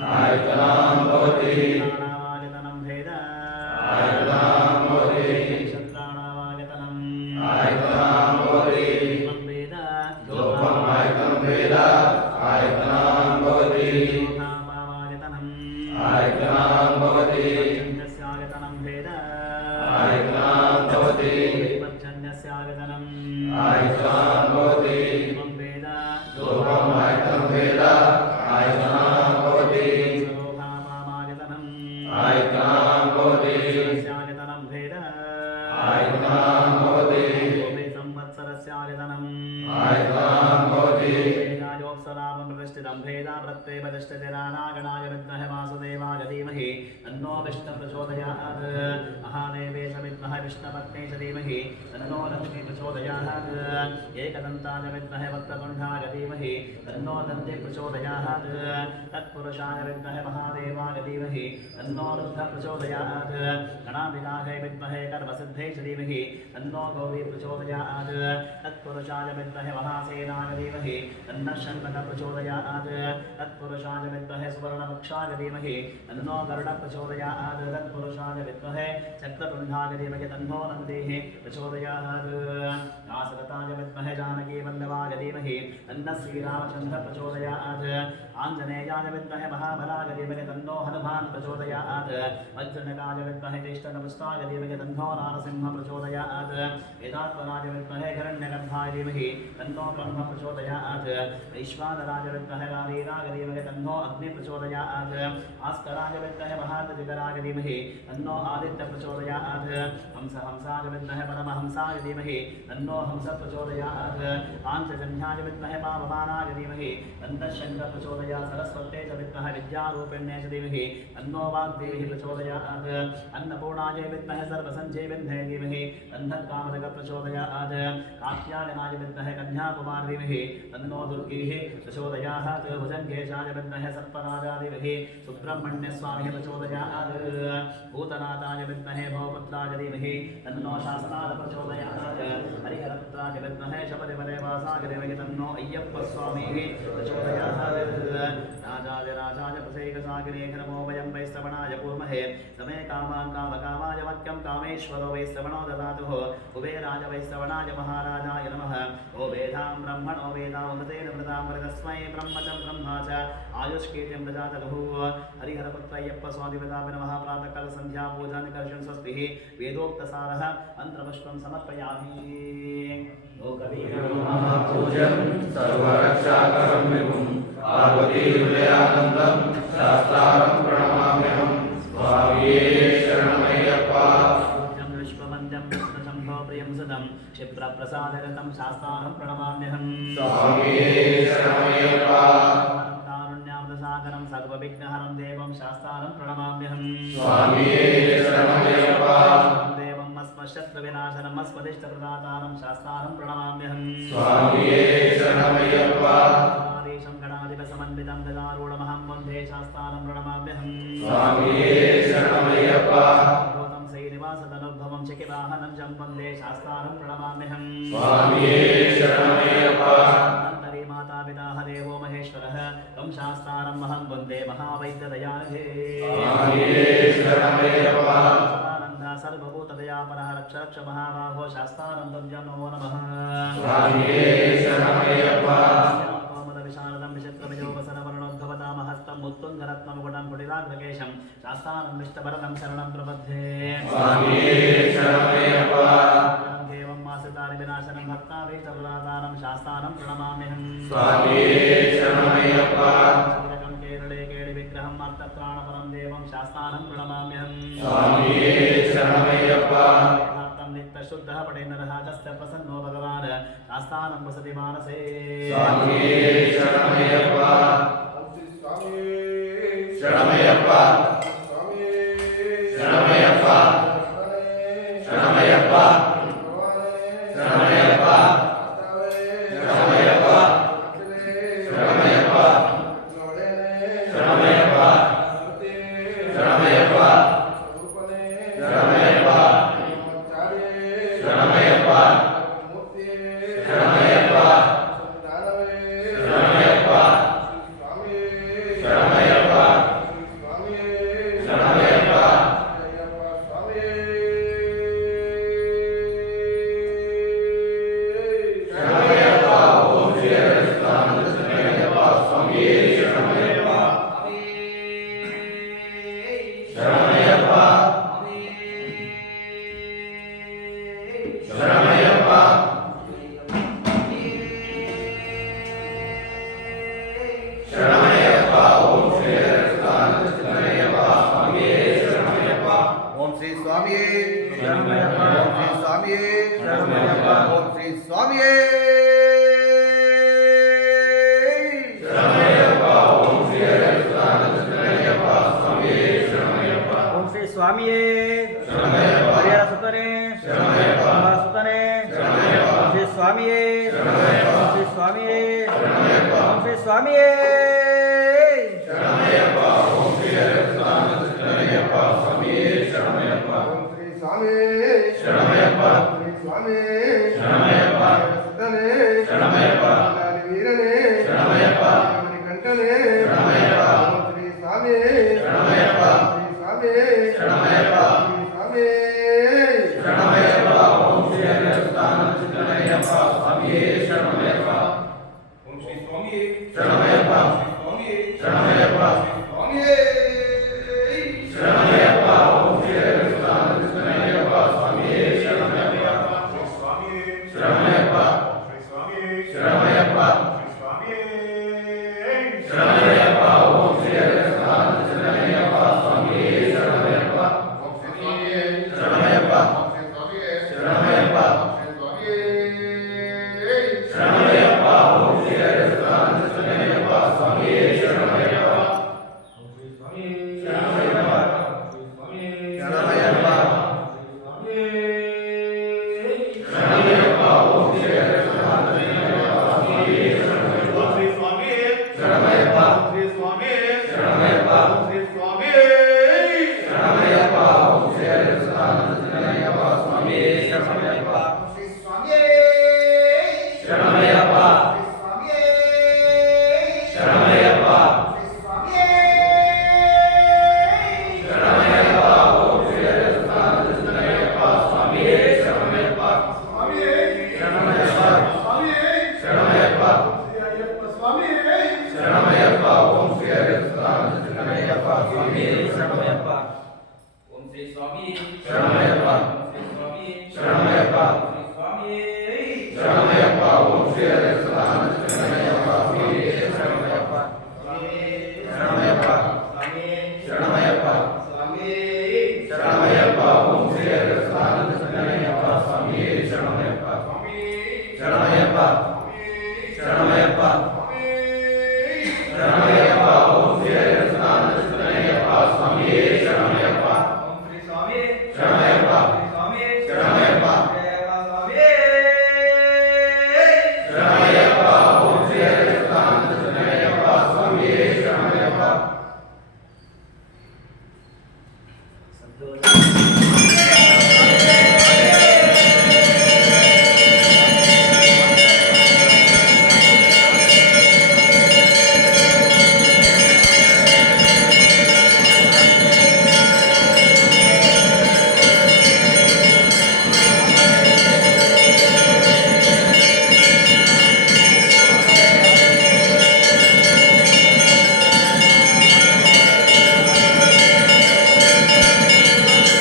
आयतनं भवति प्राणावायतनं भेद आयतनं भवति शत्राणावायतनं आयतनं भवति वेद योगम् आयतनं वेद आयतनं भवति योगापावायतनं आयतनं भवति पर्जन्यस्यायतनं भेद आयतनं भवति पर्जन्यस्यायतनं आयतनं भवति वेद योगम् आयतनं वेद आयतनं भवति योगापावायतनं आयतनं भवति स्यायतनं भेद आयतनं भवति संवत्सरस्यायतनं आयतनं भवति वेदायोत्सरामं प्रतिष्ठितं भेदा प्रत्यय प्रतिष्ठिते नारायणाय विद्महे वासुदेवाय धीमहि तन्नो विष्णुः प्रचोदयात् महादेवेश विद्महे विष्णुपत्न्यै च धीमहि तन्नो लक्ष्मी प्रचोदयात् एकदन्ताय विद्महे वक्रतुण्डाय धीमहि तन्नो दन्ती प्रचोदयात् तत्पुरुषाय विद्महे महादेवाय धीमहि तन्नो रुद्रः प्रचोदयात् गणाधिकाय विद्महे कर्मसिद्ध्यै च धीमहि तन्नो गौरी प्रचोदयात् तत्पुरुषाय विद्महे महासेनाय धीमहि तन्नः शण्डकः प्रचोदयात् तत्पुरुषाय विद्महे सुवर्णवक्षाय धीमहि तन्नो गरुडः प्रचोदयात् तत्पुरुषाय विद्महे चक्रतुण्डाय धीमहि तन्नो नन्दिः प्रचोदयात् दाशरथाय विद्महे जानकीवल्लभाय धीमहि तन्नः श्रीरामचन्द्रः प्रचोदयात् आञ्जनेयाय विद्महे महाबलाय धीमहि तन्नो हनुमान् प्रचोदयात् वज्रनकाय विद्महे ज्येष्ठनपुष्टाय धीमहि तन्नो नारसिंहः प्रचोदयात् वेदात्मनाय विद्महे हिरण्यगर्भाय धीमहि तन्नो ब्रह्म प्रचोदयात् वैश्वानराय विद्महे नारीराय धीमहि तन्नो अग्नि प्रचोदयात् भास्कराय विद्महे महातजिगराय धीमहि तन्नो आदित्य प्रचोदयात् हंसाय विद्महे परमहंसाय धीमहि तन्नो हंस प्रचोदयात् पाञ्चजन्याय विद्महे पावमानाय धीमहि तन्नः शङ्खः प्रचोदयात् सरस्वत्यै च विद्महे विद्यारूपिण्यै च धीमहि तन्नो वाग्देवी प्रचोदयात् अन्नपूर्णाय विद्महे सर्वसञ्जीविन्यै धीमहि तन्नः कामदकः प्रचोदयात् कात्यायनाय विद्महे कन्याकुमार धीमहि तन्नो दुर्गेः प्रचोदयात् भुजङ्गेशाय विद्महे सर्पराजा धीमहि सुब्रह्मण्यस्वामिः प्रचोदयात् भूतनाथाय विद्महे भवपुत्राय धीमहि तन्नो शासनाथ प्रचोदयात् हरिहरपुत्राय विद्महे शबरिमले वासाय धीमहि तन्नो अय्यप्पस्वामिः प्रचोदयात् राजाय प्रसेकसागरे नमो वयं वै श्रवणाय कुर्महे समे कामान् कामकामाय वाक्यं कामेश्वरो वै श्रवणो ददातुः कुबेराय वै श्रवणाय महाराजाय नमः ओ वेदां ब्रह्मणो वेदामृतेन मृतां मृतस्मै ब्रह्मचं ब्रह्मा च आयुष्कीर्तिं प्रजातगुः हरिहरपुत्रय्यप्पस्वामिपदाय नमः प्रातःकाल सन्ध्या पूजन कर्षण स्वस्तिः वेदोक्तसारः मन्त्रपुष्पं समर्पयामि पूजन सर्वरक्षाकरं विभुं पार्वती हृदयानन्दं शास्तारं प्रणमाम्यहं स्वामिये शरणमय्यप्पा पूज्यं विश्ववन्द्यं विष्णुशम्भो प्रियं सदं क्षिप्रप्रसादगतं शास्तारं प्रणमाम्यहं स्वामिये शरणमय्यप्पा कारुण्यामृतसागरं सर्वविघ्नहरं देवं शास्तारं प्रणमाम्यहं स्वामिये शरणमय्यप्पा देवं अस्मशत्रुविनाशनम् अस्मदिष्टप्रदातारं शास्तारं प्रणमाम्यहं स्वामिये शरणमय्यप्पा आदेशं गणाधिपसमन्वितं गजारूढमहं वन्दे शास्तारं प्रणमाम्यहं स्वामिये शरणमय्यप्पा गौतम श्रीनिवासतनुद्भवं शिखिवाहनं चं वन्दे शास्तारं प्रणमाम्यहं स्वामिये शरणमय्यप्पा अन्तरे माता पिता देवो महेश्वरः तं शास्तारम् अहं वन्दे महावैद्यदयानिधे स्वामिये शरणमय्यप्पा सर्वभूतदयापरः रक्ष रक्ष महाबाहो शास्तानन्दं च नमो नमः स्वामिये शरणमय्यप्पा विशारदं विचित्रविजोपसरवर्णोद्भवतामहस्तं उत्तुङ्गरत्नमुकुटं कुटिलाग्रकेशं शास्तानं विष्टभरतं शरणं प्रपद्ये स्वामिये शरणमय्यप्पा देवं मासितानि विनाशनं भक्ताभीष्टप्रदातारं शास्तानं प्रणमाम्यहं स्वामिये शरणमय्यप्पा केरळे केळिविग्रहम् अर्थत्राणपरं देवं शास्तानं प्रणमाम्यहं स्वामिये शरणमय्यप्पा नित्यशुद्धः पठेन्नरः तस्य प्रसन्नो भगवान् शास्तानं वसति मानसे स्वामिये शरणमय्यप्पा शरणमय्यप्पा शरणमय्यप्पा शरणमय्यप्पा शरणमय्यप्पा शरणमय्यप्पा शरणमय्यप्पा शरणमय्यप्पा शरणमय्यप्पा शरणमय्यप्पा शरणमय्यप्पा शरणमय्यप्पा शरणमय्यप्पा शरणमय्यप्पा ಶರಣಮಯ್ಯಪ್ಪ ಶರಣಮಯ್ಯಪ್ಪ ಶರಣಮಯ್ಯಪ್ಪ ಓಂ ಶ್ರೀ ಹರಿಹರಸುತಾನಂದಚಂದ್ರಯ್ಯಪ್ಪ ಸ್ವಾಮಿಯೇ ಶರಣಮಯ್ಯಪ್ಪ ಓಂ ಶ್ರೀ ಸ್ವಾಮಿಯೇ ಶರಣಮಯ್ಯಪ್ಪ ಓಂ ಶ್ರೀ ಸ್ವಾಮಿಯೇ ಶರಣಮಯ್ಯಪ್ಪ ಓಂ ಶ್ರೀ ಸ್ವಾಮಿಯೇ ಶರಣಮಯ್ಯಪ್ಪ ಓಂ ಶ್ರೀ ಹರಿಹರಸುತಾನಂದಚಂದ್ರಯ್ಯಪ್ಪ ಸ್ವಾಮಿಯೇ ಶರಣಮಯ್ಯಪ್ಪ ಓಂ ಶ್ರೀ ಸ್ವಾಮಿಯೇ ಶರಣಮಯ್ಯಪ್ಪ ಹರಿಹರ ಸುತನೇ ಶರಣಮಯ್ಯಪ್ಪ ಕುಮಾರ ಸುತನೇ ಶರಣಮಯ್ಯಪ್ಪ ಓಂ ಶ್ರೀ ಸ್ವಾಮಿಯೇ ಶರಣಮಯ್ಯಪ್ಪ ಓಂ ಶ್ರೀ ಸ್ವಾಮಿಯೇ ಶರಣಮಯ್ಯಪ್ಪ ಓಂ ಶ್ರೀ ಸ್ವಾಮಿಯೇ ಶರಣಮಯ್ಯಪ್ಪ ಓಂ ಶ್ರೀ ಹರಿಹರಸುತಾನಂದಚಂದ್ರಯ್ಯಪ್ಪ ಸ್ವಾಮಿಯೇ ಶರಣಮಯ್ಯಪ್ಪ ಓಂ ಶ್ರೀ ಸ್ವಾಮಿಯೇ ಶರಣಮಯ್ಯಪ್ಪ ಶ್ರೀ ಸ್ವಾಮಿಯೇ ಶರಣಮಯ್ಯಪ್ಪ ಸುತನೇ ಶರಣಮಯ್ಯಪ್ಪ ವೀರನೇ ಶರಣಮಯ್ಯಪ್ಪ ಮಣಿಕಂಠನೇ ಶರಣಮಯ್ಯಪ್ಪ ಓಂ ಶ್ರೀ ಸ್ವಾಮಿಯೇ ಶರಣಮಯ್ಯಪ್ಪ ಶ್ರೀ ಸ್ವಾಮಿಯೇ ಶರಣಮಯ್ಯಪ್ಪ ಶ್ರೀ ಸ್ವಾಮಿಯೇ ಶರಣಮಯ್ಯಪ್ಪ ಓಂ ಶ್ರೀ ಹರಿಹರಸುತಾನಂದಚಂದ್ರಯ್ಯಪ್ಪ ಸ್ವಾಮಿಯೇ ಶರಣಮಯ್ಯಪ್ಪ ಓಂ ಶ್ರೀ ಸ್ವಾಮಿಯೇ ಶರಣಮಯ್ಯಪ್ಪ ಸ್ವಾಮಿಯೇ ಶರಣಮಯ್ಯಪ್ಪ ಸ್ವಾಮಿಯೇ ಶರಣಮಯ್ಯಪ್ಪ ಓಂ ಶ್ರೀ ಹರಿಹರಸುತಾನಂದಚಂದ್ರಯ್ಯಪ್ಪ ಸ್ವಾಮಿಯೇ ಶರಣಮಯ್ಯಪ್ಪ ಸ್ವಾಮಿಯೇ ಶರಣಮಯ್ಯಪ್ಪ ಶ್ರೀ ಸ್ವಾಮಿಯೇ ಶರಣಮಯ್ಯಪ್ಪ ಶ್ರೀ ಸ್ವಾಮಿಯೇ ಶರಣಮಯ್ಯಪ್ಪ ಓಂ ಶ್ರೀ ಹರಿಹರಸುತಾನಂದಚಂದ್ರಯ್ಯಪ್ಪ ಸ್ವಾಮಿಯೇ ಶರಣಮಯ್ಯಪ್ಪ ಓಂ ಶ್ರೀ ಸ್ವಾಮಿಯೇ ಶರಣಮಯ್ಯಪ್ಪ ಓಂ ಶ್ರೀ ಸ್ವಾಮಿಯೇ ಶರಣಮಯ್ಯಪ್ಪ ಶ್ರೀ ಸ್ವಾಮಿಯೇ ಶರಣಮಯ್ಯಪ್ಪ ಓಂ ಶ್ರೀ ಹರಿಹರಸುತಾನಂದಚಂದ್ರಯ್ಯಪ್ಪ ಸ್ವಾಮಿಯೇ ಶರಣಮಯ್ಯಪ್ಪ ಓಂ ಶ್ರೀ ಸ್ವಾಮಿಯೇ ಶರಣಮಯ್ಯಪ್ಪ ಶ್ರೀ ಸ್ವಾಮಿಯೇ ಶರಣಮಯ್ಯಪ್ಪ ಸ್ವಾಮಿಯೇ ಶರಣಮಯ್ಯಪ್ಪ ಓಂ ಶ್ರೀ ಹರಿಹರಸುತಾನಂದಚಂದ್ರಯ್ಯಪ್ಪ ಸ್ವಾಮಿಯೇ ಶರಣಮಯ್ಯಪ್ಪ ಶ್ರೀ ಸ್ವಾಮಿಯೇ ಶರಣಮಯ್ಯಪ್ಪ ಶ್ರೀ ಸ್ವಾಮಿಯೇ ಶರಣಮಯ್ಯಪ್ಪ ಶ್ರೀ ಸ್ವಾಮಿಯೇ ಶರಣಮಯ್ಯಪ್ಪ ಓಂ ಶ್ರೀ ಹರಿಹರಸುತಾನಂದಚಂದ್ರಯ್ಯಪ್ಪ ಸ್ವಾಮಿಯೇ ಶರಣಮಯ್ಯಪ್ಪ ಶ್ರೀ ಸ್ವಾಮಿಯೇ ಶರಣಮಯ್ಯಪ್ಪ ಶ್ರೀ ಸ್ವಾಮಿಯೇ ಶರಣಮಯ್ಯಪ್ಪ ಶ್ರೀ ಸ್ವಾಮಿಯೇ ಶರಣಮಯ್ಯಪ್ಪ ಓಂ ಶ್ರೀ ಹರಿಹರಸುತಾನಂದಚಂದ್ರಯ್ಯಪ್ಪ ಸ್ವಾಮಿಯೇ ಶರಣಮಯ್ಯಪ್ಪ ಸ್ವಾಮಿಯೇ ಶರಣಮಯ್ಯಪ್ಪ ಸ್ವಾಮಿಯೇ ಶರಣಮಯ್ಯಪ್ಪ ಶ್ರೀ ಅಯ್ಯಪ್ಪ ಸ್ವಾಮಿಯೇ ಶರಣಮಯ್ಯಪ್ಪ ಓಂ ಶ್ರೀ ಹರಿಹರಸುತಾನಂದಚಂದ್ರಯ್ಯಪ್ಪ ಸ್ವಾಮಿಯೇ ಶರಣಮಯ್ಯಪ್ಪ ಓಂ ಶ್ರೀ ಸ್ವಾಮಿಯೇ ಶರಣಮಯ್ಯಪ್ಪ ಓಂ ಶ್ರೀ ಸ್ವಾಮಿಯೇ ಶರಣಮಯ್ಯಪ್ಪ ಓಂ ಶ್ರೀ ಸ್ವಾಮಿಯೇ ಶರಣಮಯ್ಯಪ್ಪ ಓಂ ಶ್ರೀ ಹರಿಹರಸುತಾನಂದಚಂದ್ರಯ್ಯಪ್ಪ ಸ್ವಾಮಿಯೇ ಶರಣಮಯ್ಯಪ್ಪ ಶರಣಮಯ್ಯಪ್ಪ ಶರಣಮಯ್ಯಪ್ಪ ಶರಣಮಯ್ಯಪ್ಪ ಓಂ ಶ್ರೀ ಹರಿಹರಸುತಾನಂದಚಂದ್ರಯ್ಯಪ್ಪ ಸ್ವಾಮಿಯೇ ಶರಣಮಯ್ಯಪ್ಪ ಶರಣಮಯ್ಯಪ್ಪ ಶರಣಮಯ್ಯಪ್ಪ ಶರಣಮಯ್ಯಪ್ಪ ಓಂ ಶ್ರೀ ಹರಿಹರಸುತಾನಂದಚಂದ್ರಯ್ಯಪ್ಪ ಸ್ವಾಮಿಯೇ ಶರಣಮಯ್ಯಪ್ಪ ಓಂ ಶ್ರೀ ಸ್ವಾಮಿಯೇ ಶರಣಮಯ್ಯಪ್ಪ ಶ್ರೀ ಸ್ವಾಮಿಯೇ ಶರಣಮಯ್ಯಪ್ಪ ಸ್ವಾಮಿಯೇ ಶರಣಮಯ್ಯಪ್ಪ ಓಂ ಶ್ರೀ ಹರಿಹರಸುತಾನಂದಚಂದ್ರಯ್ಯಪ್ಪ ಸ್ವಾಮಿಯೇ ಶರಣಮಯ್ಯಪ್ಪ ಶ್ರೀ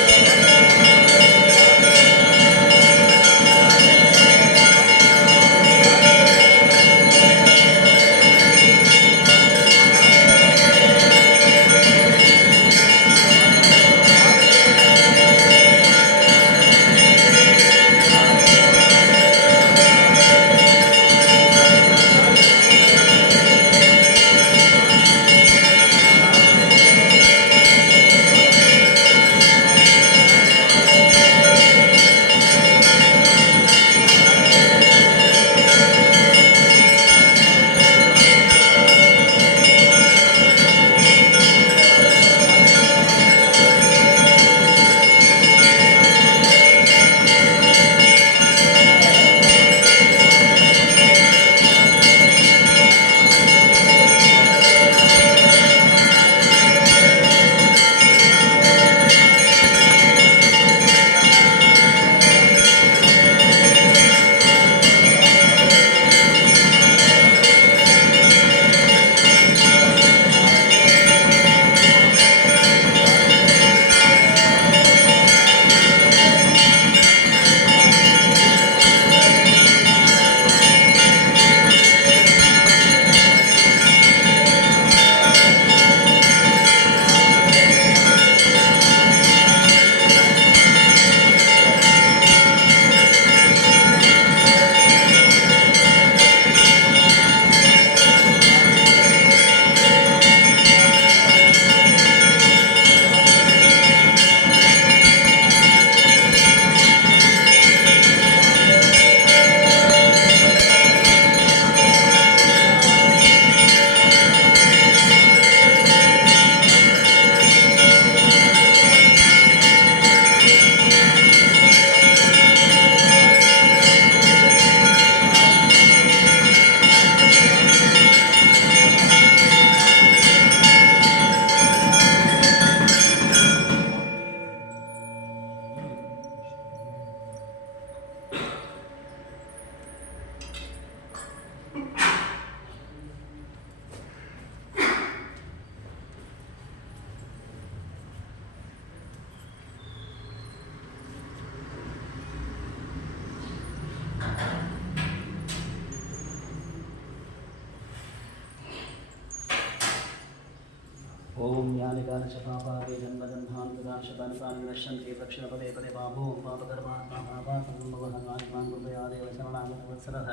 ओम यानि कानि च पापानि जन्मजन्मान् प्रदाशतानि तानि नश्यन्ति दक्षिणपदे पदे बाभो पापकर्मात्मा पापात्मन् कृपयादेव शरणागतवत्सलः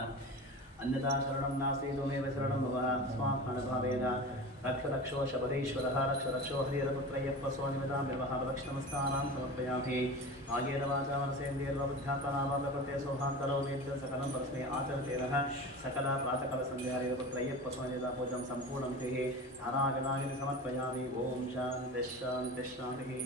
अन्यथा शरणं नास्ति त्वमेव शरणं भव स्वात्मनभावेन रक्ष रक्षो शबरीश्वरः रक्ष रक्षो हरिहरपुत्रय्यप्प स्वामिमतां व्यवहारलक्ष्णमस्तानां समर्पयामि आगेन वाचा मनसेन्द्रियर्वबुद्ध्यात्मनां प्रकृते सोहान्तरो वेद्य सकलं परस्मै आचरतेरः सकला प्रातःकालसन्ध्याहरिहरपुत्रय्यप्प स्वामिमतां पूजं सम्पूर्णं देहे नारायणाय समर्पयामि ओम शान्तिः शान्तिः शान्तिः।